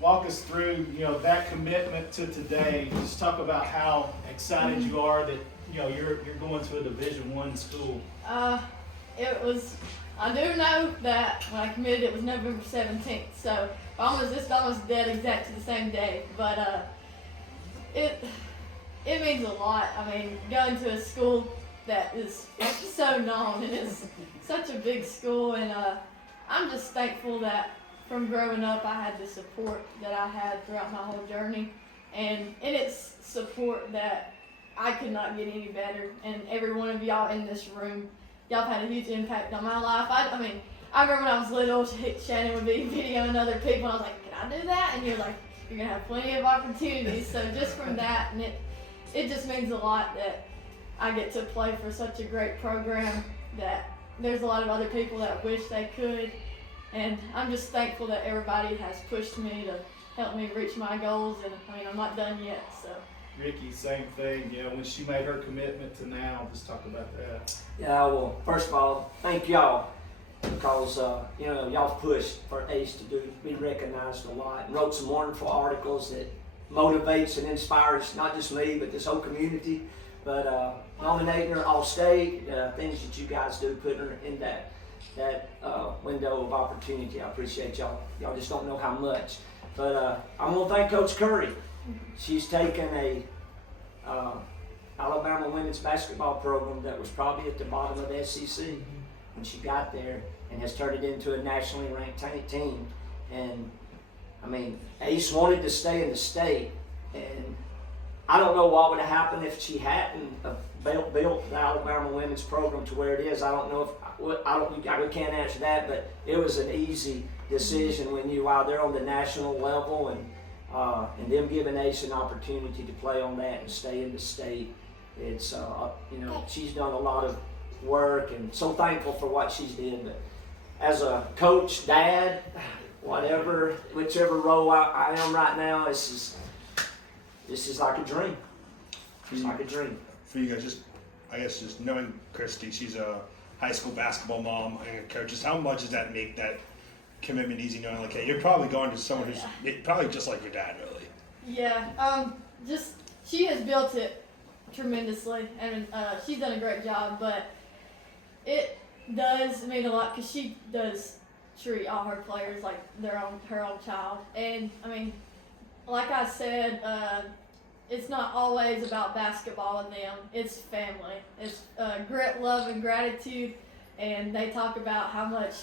walk us through, that commitment to today. Just talk about how excited you are that, you're going to a Division I school. It was, I do know that when I committed it was November 17th, so it's almost dead exactly the same day, but it means a lot. I mean, going to a school that is so known and is such a big school, and I'm just thankful that from growing up I had the support that I had throughout my whole journey, and it's support that I could not get any better, and every one of y'all in this room, y'all have had a huge impact on my life. I remember when I was little, Shannon would be videoing other people, and I was like, can I do that? And you're like, you're going to have plenty of opportunities. So just from that, and it just means a lot that I get to play for such a great program that there's a lot of other people that wish they could. And I'm just thankful that everybody has pushed me to help me reach my goals. And I'm not done yet, so. Rickey, same thing. When she made her commitment to now, just talk about that. Yeah, well, first of all, thank y'all because y'all pushed for Ace to be recognized a lot and wrote some wonderful articles that motivates and inspires not just me but this whole community. But nominating her All-State, things that you guys do, putting her in that window of opportunity. I appreciate y'all. Y'all just don't know how much. But I'm gonna thank Coach Curry. She's taken a Alabama women's basketball program that was probably at the bottom of the SEC when she got there and has turned it into a nationally ranked team. And Ace wanted to stay in the state, and I don't know what would have happened if she hadn't built the Alabama women's program to where it is. I don't know we can't answer that, but it was an easy decision when you out there on the national level and them giving Ace an opportunity to play on that and stay in the state. It's she's done a lot of work and so thankful for what she's did. But as a coach, dad, whichever role I am right now, this is like a dream. It's like a dream. For you guys, just knowing Christy, she's a high school basketball mom and a coach. Just how much does that make that commitment easy, knowing like, hey, you're probably going to someone who's probably just like your dad, really? Yeah, she has built it tremendously, and she's done a great job, but it does mean a lot because she does treat all her players like her own child. And like I said, it's not always about basketball and them. It's family. It's grit, love, and gratitude. And they talk about how much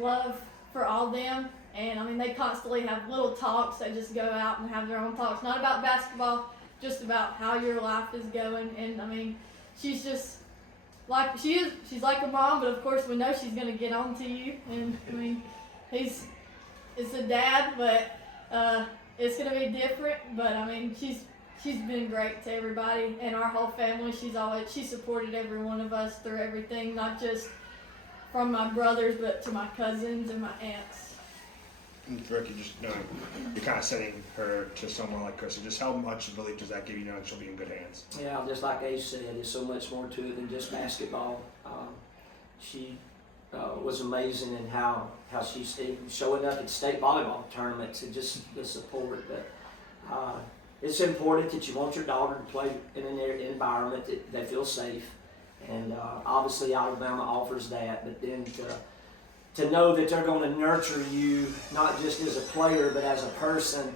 love for all them. And they constantly have little talks. They just go out and have their own talks. Not about basketball, just about how your life is going. And she's just she's like a mom, but of course we know she's gonna get on to you. And it's a dad, but it's gonna be different. But she's been great to everybody and our whole family. She supported every one of us through everything, not just from my brothers, but to my cousins and my aunts. And Rickey, just knowing you're kind of sending her to someone like Christy, just how much belief does that give you knowing she'll be in good hands? Yeah, just like Ace said, there's so much more to it than just basketball. She was amazing in how she's showing up at state volleyball tournaments and just the support. But it's important that you want your daughter to play in an environment that they feel safe. And obviously Alabama offers that, but then to know that they're going to nurture you, not just as a player, but as a person,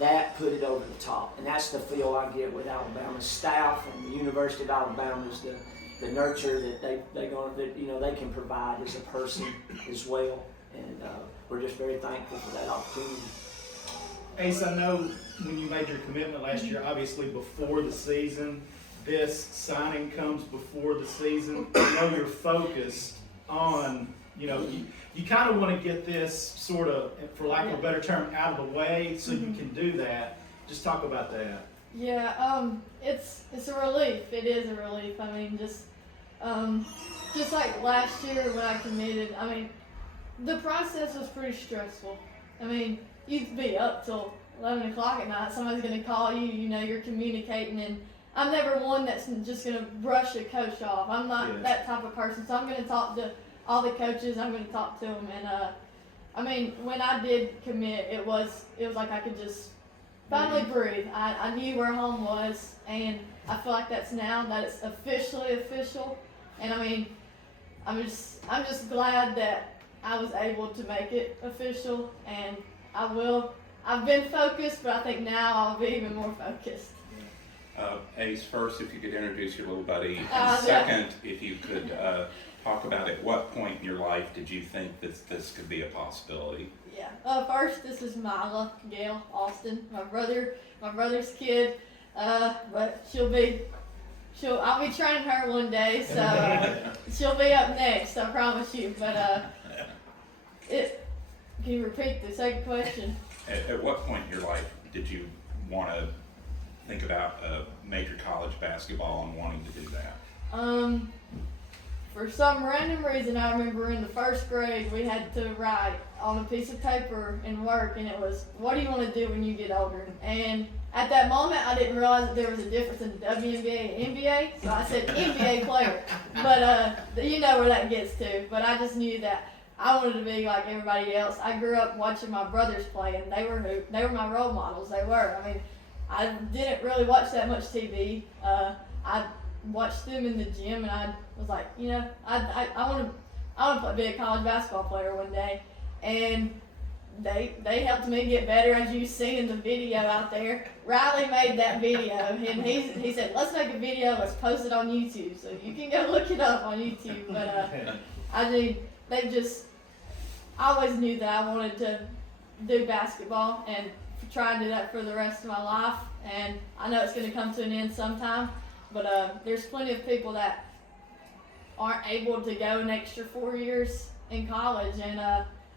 that put it over the top. And that's the feel I get with Alabama's staff and the University of Alabama is the nurture that they can provide as a person as well. And we're just very thankful for that opportunity. Ace, I know when you made your commitment last year, obviously before the season, this signing comes before the season. I know you're focused on, you kind of want to get this sort of, for lack of a better term, out of the way so you can do that. Just talk about that. Yeah, it's a relief. It is a relief. Just like last year when I committed, the process was pretty stressful. You'd be up till 11 o'clock at night. Somebody's going to call you, you're communicating, and I'm never one that's just going to brush a coach off. I'm not that type of person, so I'm going to talk to all the coaches. I'm going to talk to them, and I mean, when I did commit, it was like I could just finally breathe. I knew where home was, and I feel like that's now that it's officially official. And I mean, I'm just glad that I was able to make it official, and I've been focused, but I think now I'll be even more focused. Ace, first, if you could introduce your little buddy, and Yeah. second, if you could talk about at what point in your life did you think that this could be a possibility? Yeah. First, this is Mila Gail Austin, my brother's kid. But I'll be training her one day, so she'll be up next. I promise you. But can you repeat the second question? At what point in your life did you want to think about major college basketball and wanting to do that? For some random reason, I remember in the first grade we had to write on a piece of paper and work, and it was, what do you want to do when you get older? And at that moment, I didn't realize that there was a difference in WNBA and NBA, so I said NBA player. But you know where that gets to. But I just knew that I wanted to be like everybody else. I grew up watching my brothers play, and they were my role models. They were. I mean, I didn't really watch that much TV. I watched them in the gym, and I was like, you know, I want to be a college basketball player one day. And they helped me get better, as you've seen in the video out there. Riley made that video, and he said, let's make a video, let's post it on YouTube. So you can go look it up on YouTube. But I always knew that I wanted to do basketball and try and do that for the rest of my life. And I know it's going to come to an end sometime, but there's plenty of people that aren't able to go an extra 4 years in college, and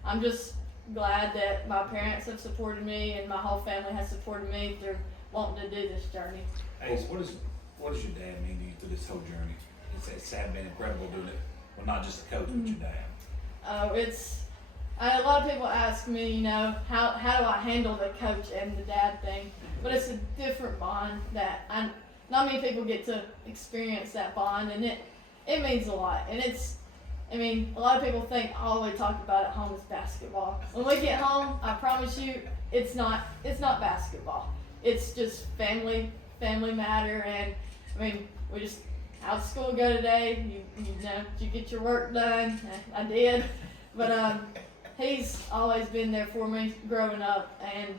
I'm just glad that my parents have supported me and my whole family has supported me through wanting to do this journey. Ace, what does your dad mean to you through this whole journey? It's been incredible doing it. Well, not just the coach, but your dad. A lot of people ask me, you know, how do I handle the coach and the dad thing? But it's a different bond that not many people get to experience that bond, and it means a lot. And a lot of people think all we talk about at home is basketball. When we get home, I promise you, it's not basketball. It's just family matter, and we just, how'd school go today? You know, did you get your work done? I did. But he's always been there for me growing up, and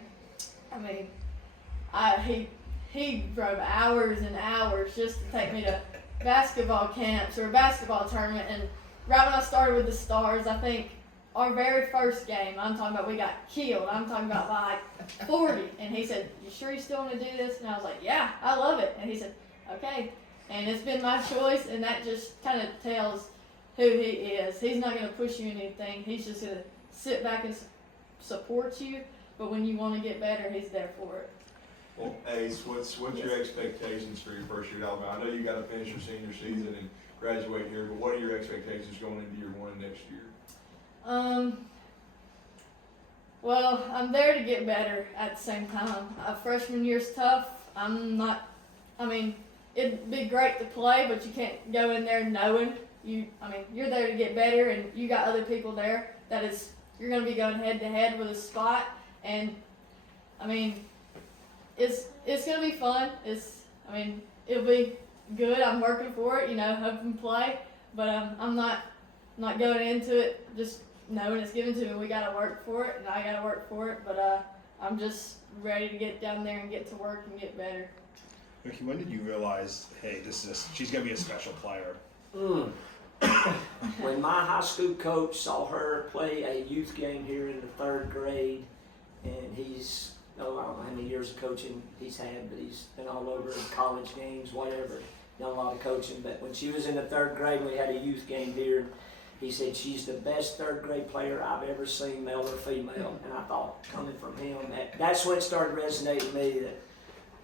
he drove hours and hours just to take me to basketball camps or a basketball tournament. And right when I started with the Stars, I think our very first game, I'm talking about we got killed. I'm talking about by like 40. And he said, you sure you still want to do this? And I was like, yeah, I love it. And he said, okay. And it's been my choice, and that just kind of tells who he is. He's not going to push you in anything. He's just going to sit back and support you. But when you want to get better, he's there for it. Well, Ace, what's your expectations for your first year at Alabama? I know you got to finish your senior season and graduate here, but what are your expectations going into year one next year? Well, I'm there to get better at the same time. Freshman year's tough. It'd be great to play, but you can't go in there knowing you're there to get better, and you got other people there you're going to be going head to head with a spot, and it's going to be fun. It'll be good. I'm working for it, hoping to play, but I'm not going into it just knowing it's given to me. We got to work for it, and I got to work for it, but I'm just ready to get down there and get to work and get better. Rickey, when did you realize, hey, she's going to be a special player? When my high school coach saw her play a youth game here in the third grade, and he's, I don't know how many years of coaching he's had, but he's been all over in college games, whatever, done a lot of coaching. But when she was in the third grade, we had a youth game here. He said, she's the best third grade player I've ever seen, male or female. And I thought, coming from him, that's when it started resonating with me that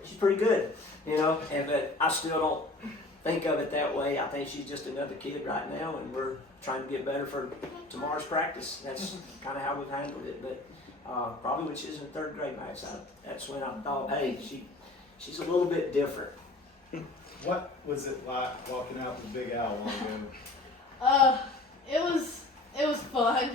she's pretty good, but I still don't think of it that way. I think she's just another kid right now, and we're trying to get better for tomorrow's practice. That's kind of how we've handled it. But probably when she was in third grade, Max, that's when I thought, hey, she's a little bit different. What was it like walking out the Big Owl long ago? It was fun.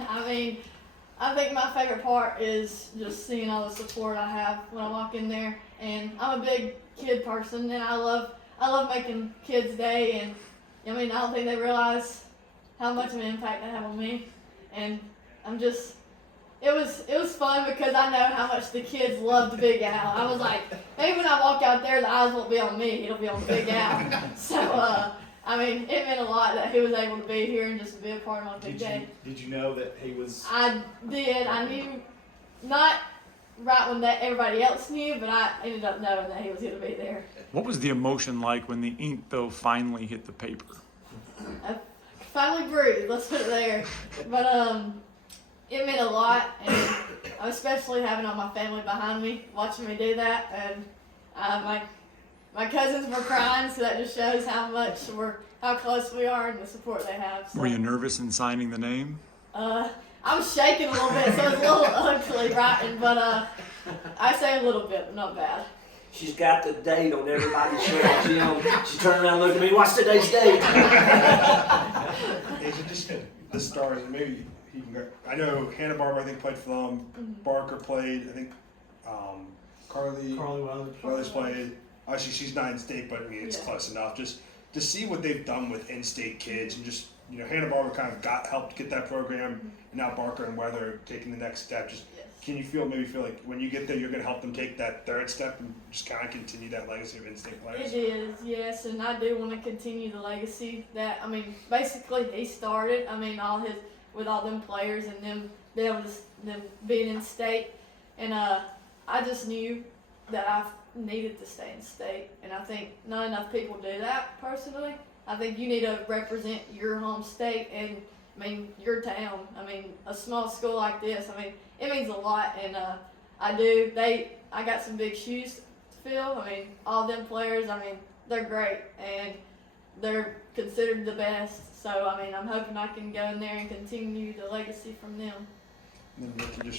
I think my favorite part is just seeing all the support I have when I walk in there. And I'm a big kid person, and I love making kids' day. And I mean, I don't think they realize how much of an impact they have on me. And I'm just, it was fun because I know how much the kids loved Big Al. I was like, maybe when I walk out there, the eyes won't be on me; it'll be on Big Al. So, I mean, it meant a lot that he was able to be here and just be a part of my big day. Did you know that he was? I did. I knew, not right when that everybody else knew, but I ended up knowing that he was going to be there. What was the emotion like when the ink, though, finally hit the paper? I finally breathed. Let's put it there. But it meant a lot, and especially having all my family behind me, watching me do that, and my cousins were crying, so that just shows how close we are and the support they have. So. Were you nervous in signing the name? I was shaking a little bit, so it was a little ugly writing, but I say a little bit, but not bad. She's got the date on everybody's shirt, Jim. She turned around and looked at me, what's today's date? Hey, so just the stars, and maybe he can go. I know Hanna-Barbera, I think, played for them. Barker played, I think Carly Weathers played. Obviously, she's not in state, but I mean, it's close enough. Just to see what they've done with in-state kids, and just, you know, Hanna-Barbera kind of helped get that program, and now Barker and Weather taking the next step. Just can you feel like when you get there, you're going to help them take that third step and just kind of continue that legacy of in-state players? It is, yes, and I do want to continue the legacy that, I mean, basically he started. I mean, with all them players and them being in state, and I just knew that I needed to stay in state, and I think not enough people do that personally. I think you need to represent your home state and, I mean, your town. I mean, a small school like this, I mean, it means a lot, and I got some big shoes to fill. I mean, all them players, I mean, they're great, and they're considered the best. So, I mean, I'm hoping I can go in there and continue the legacy from them. And then Rickey, just